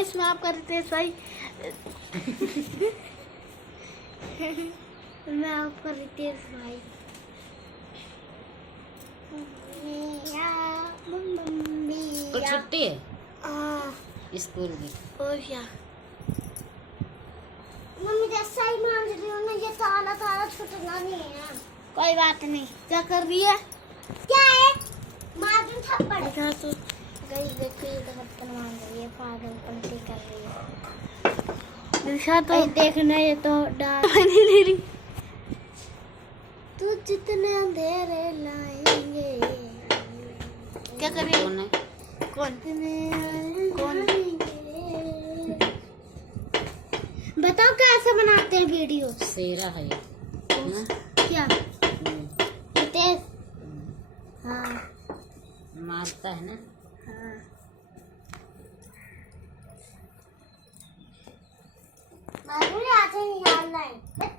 Guys मैं आपका रितेश भाई मैं आपका रितेश भाई कल छुट्टी है स्कूल की। क्या मम्मी जैसा ही मान रही हूँ ना, ये ताला ताला छूटना नहीं है। कोई बात नहीं। क्या कर रही है? क्या है? मार दूँ थप्पड़। अच्छा तो गाइस देखो ये तो थप्पड़ मार रही है, पागलपंती कर रही है। दिशा तो देखना, ये तो डाल नहीं ले रही। तू जितने अंधेरे लाएंगे। क्या कर रही है? कौन है? कौन? बताओ कैसे बनाते हैं वीडियो? शेरा है ना? क्या रितेश? हाँ मारता है ना? हाँ आते नहीं